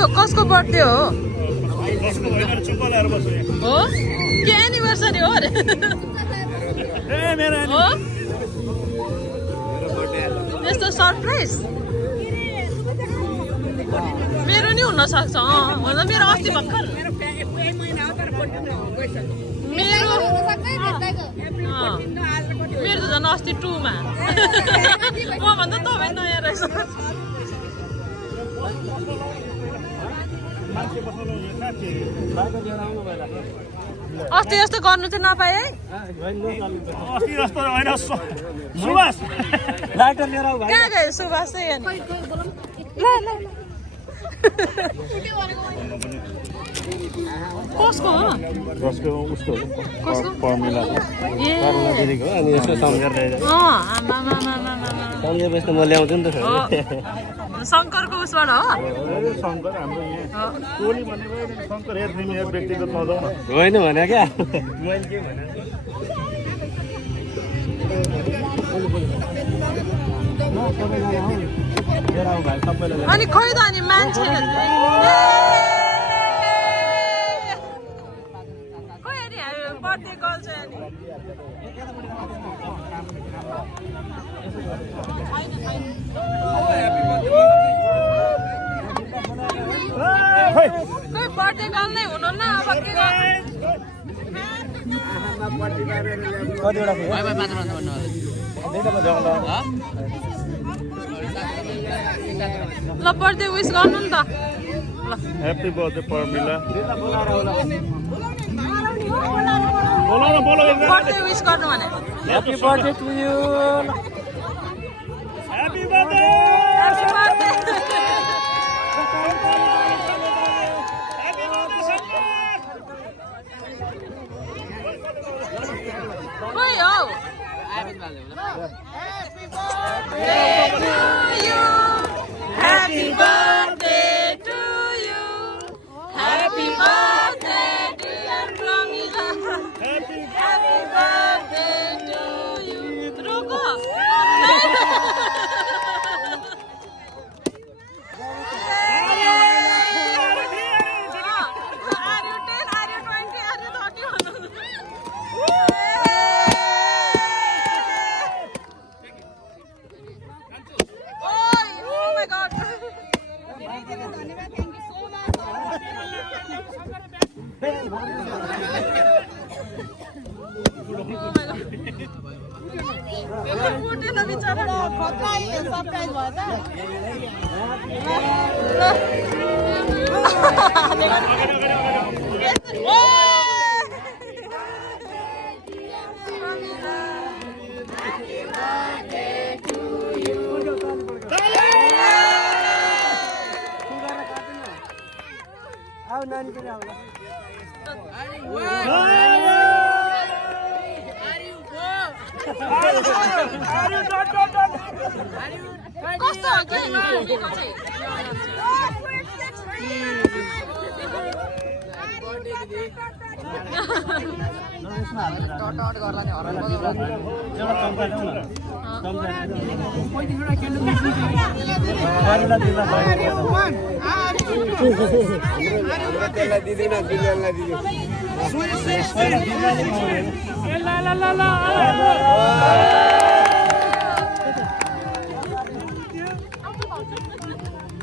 हो कसको बर्थडे हो कसको होइन चुप्प लगाएर बस्छु यहाँ हो के एनिभर्सरी हो अरे ए मेरो हो यस्तो सरप्राइज मेरो नि हुन सक्छ भन्दा मेरो अस्ति भर्खर मेरो मेरो त झन् अस्ति 2 मा म भन्दा तपाईँ नयाँ रहेछ अस्ति जस्तो गर्नु चाहिँ नपाए है अस्ति जस्तो होइन सुभाष कहाँ गयो सुभाष चाहिँ अनि ल ल कसको हो कसको उसको कसको फर्मुला ए दिदीको अनि यसो सम्झेर सम्झेपछि त म ल्याउँछु नि त शङ्करको उसबाट हो शङ्कर हाम्रो यहाँ टोली भनेको शङ्कर हेर तिमी यहाँ व्यक्तिगत नजाउ न होइन भने क्या मैले के भने अनि खोइ त अनि मान्छे खोइ अनि बर्थडे कल चाहिँ खोइ बर्थडे कल नै हुनुहुन्न अब के ल बर्थडे विश गर्नु नि त ह्याप्पी बर्थडे पर्मिला बोलो बर्थडे विश गर्नु भने happy birthday to you happy birthday happy birthday खोइ हौ Happy birthday to you. Happy birthday, dear Pramila. Happy birthday to you. Ruko. Are you 10? Are you 20? Are you 30? Oh my God.